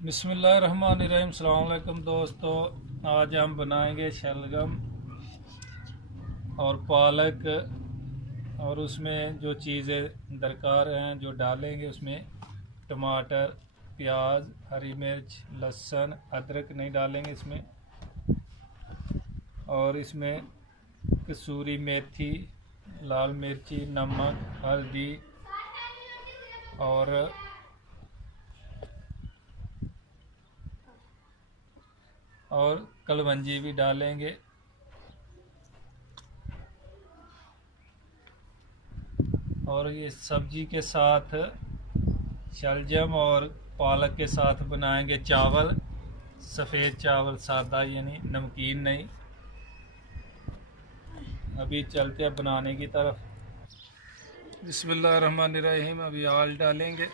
बिस्मिल्लाहिर्रहमानिर्रहीम। अस्सलाम वालेकुम दोस्तों, आज हम बनाएंगे शलगम और पालक। और उसमें जो चीज़ें दरकार हैं जो डालेंगे उसमें टमाटर, प्याज, हरी मिर्च, लहसुन, अदरक नहीं डालेंगे इसमें। और इसमें कसूरी मेथी, लाल मिर्ची, नमक, हल्दी और कलवंजी भी डालेंगे। और ये सब्जी के साथ शलजम और पालक के साथ बनाएंगे चावल, सफ़ेद चावल सादा, यानी नमकीन नहीं। अभी चलते हैं बनाने की तरफ। बिस्मिल्लाहिर्रहमानिर्रहीम। अभी आल डालेंगे।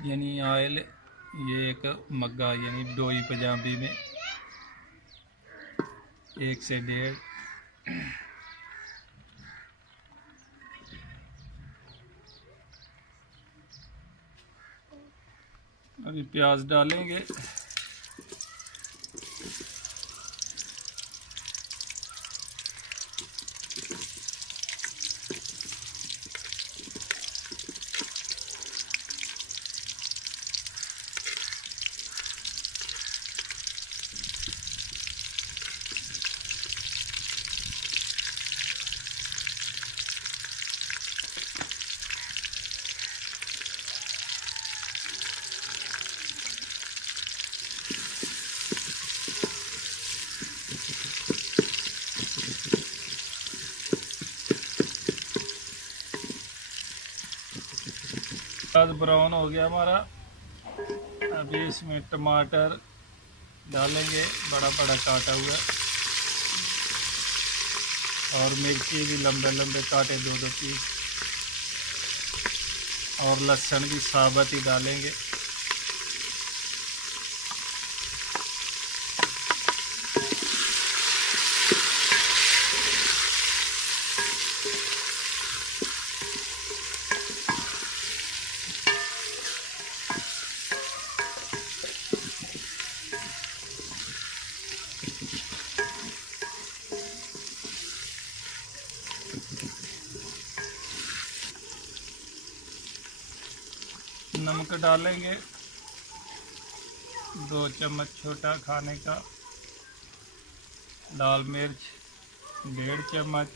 यानी आयल, ये एक मग्गा यानी डोई पंजाबी में 1 से 1.5। अभी प्याज डालेंगे। प्याज ब्राउन हो गया हमारा। अभी इसमें टमाटर डालेंगे, बड़ा बड़ा काटा हुआ। और मिर्ची भी लंबे लंबे काटे, 2-2 पीस। और लहसुन भी साबुत ही डालेंगे। नमक डालेंगे 2 चम्मच छोटा खाने का। लाल मिर्च 1.5 चम्मच,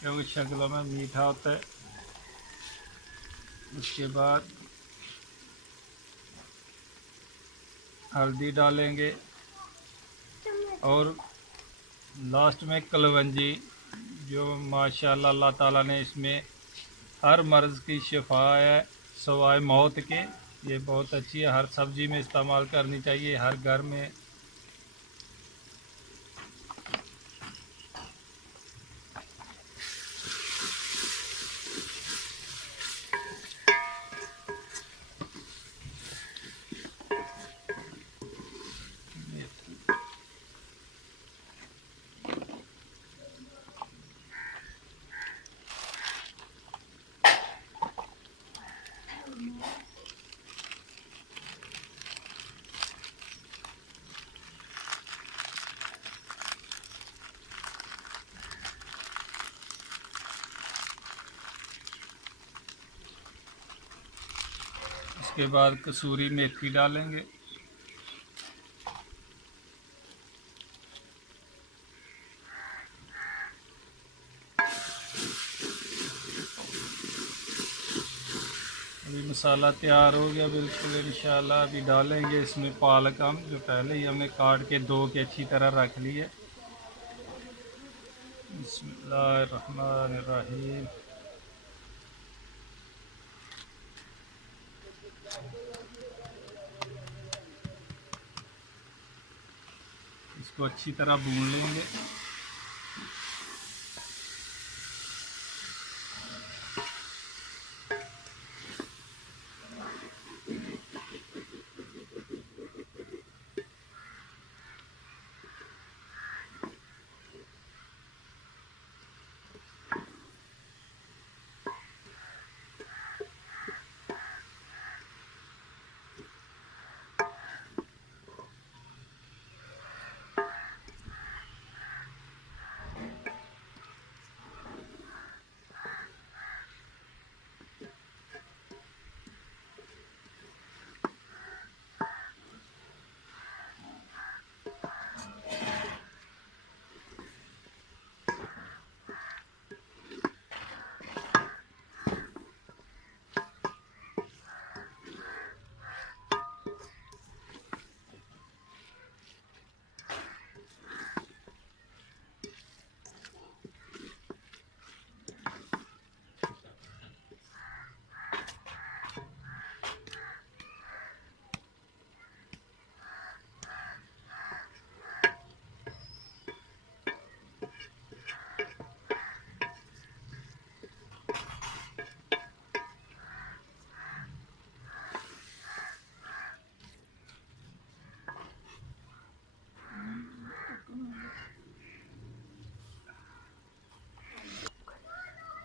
क्योंकि शक्लों में मीठा होता है। उसके बाद हल्दी डालेंगे। और लास्ट में कलवंजी, जो माशाल्लाह अल्लाह ताला ने इसमें हर मर्ज़ की शिफा है सवाए मौत के। ये बहुत अच्छी है, हर सब्ज़ी में इस्तेमाल करनी चाहिए, हर घर में। उसके बाद कसूरी मेथी डालेंगे। अभी मसाला तैयार हो गया बिल्कुल इंशाल्लाह। अभी डालेंगे इसमें पालक, हम जो पहले ही हमने काट के धो के अच्छी तरह रख ली है। बिस्मिल्लाहिर्रहमानिर्रहीम। इसको अच्छी तरह भून लेंगे।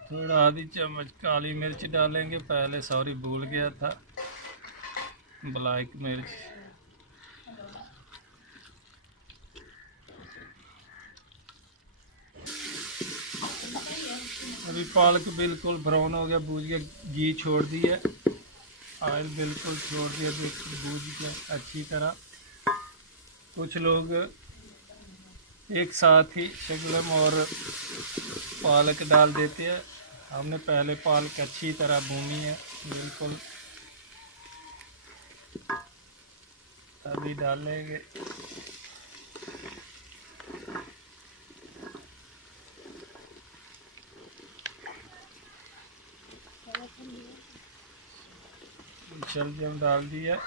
थोड़ा आधी चम्मच काली मिर्च डालेंगे, पहले सॉरी भूल गया था, ब्लैक मिर्च। अभी पालक बिल्कुल ब्राउन हो गया, भूज गया, घी छोड़ दिया, ऑयल बिल्कुल छोड़ दिया, भूज गया अच्छी तरह। कुछ लोग एक साथ ही शलगम और पालक डाल देते हैं, हमने पहले पालक अच्छी तरह भूनी है बिल्कुल, अभी डालेंगे। शलजम डाल दिया,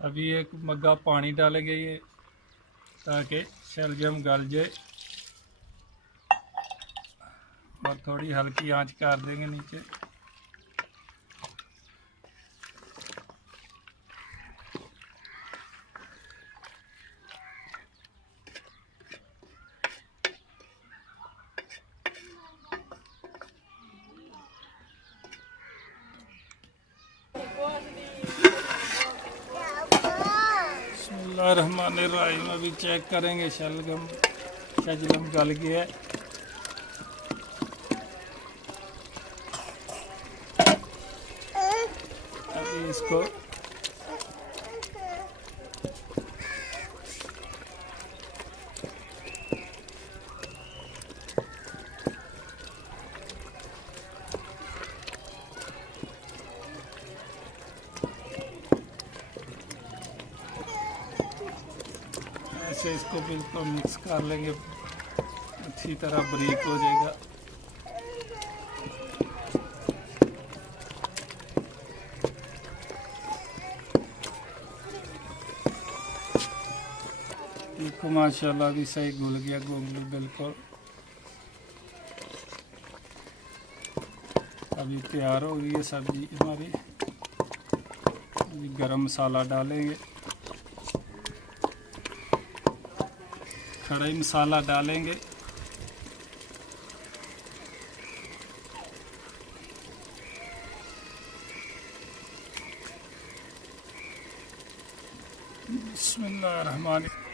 अभी एक मग्गा पानी डालेंगे ये, ताकि शलजम गल जाए, और थोड़ी हल्की आंच कर देंगे नीचे। बिस्मिल्लाहिर्रहमानिर्रहीम। अभी चेक करेंगे शलजम गल गया है। अभी इसको ऐसे इसको बिल्कुल मिक्स कर लेंगे, अच्छी तरह बारीक हो जाएगा। देखो माशाल्लाह भी सही घुल गया गोंगलू बिल्कुल। अभी तैयार हो गई है सब्जी हमारी। अभी गरम मसाला डालेंगे, खड़ा मसाला डालेंगे, बिस्मिल्लाहिर्रहमानिर्रहीम।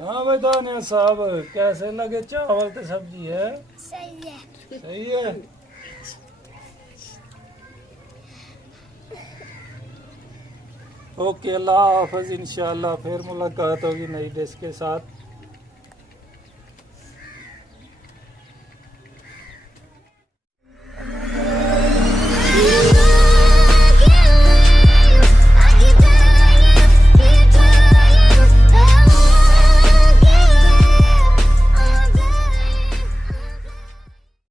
हाँ भाई दानिया साहब, कैसे लगे चावल तो सब्जी है? सही है। सही है। ओके, अल्लाह हाफ़िज़। इंशाअल्लाह फिर मुलाकात होगी नई डिश के साथ।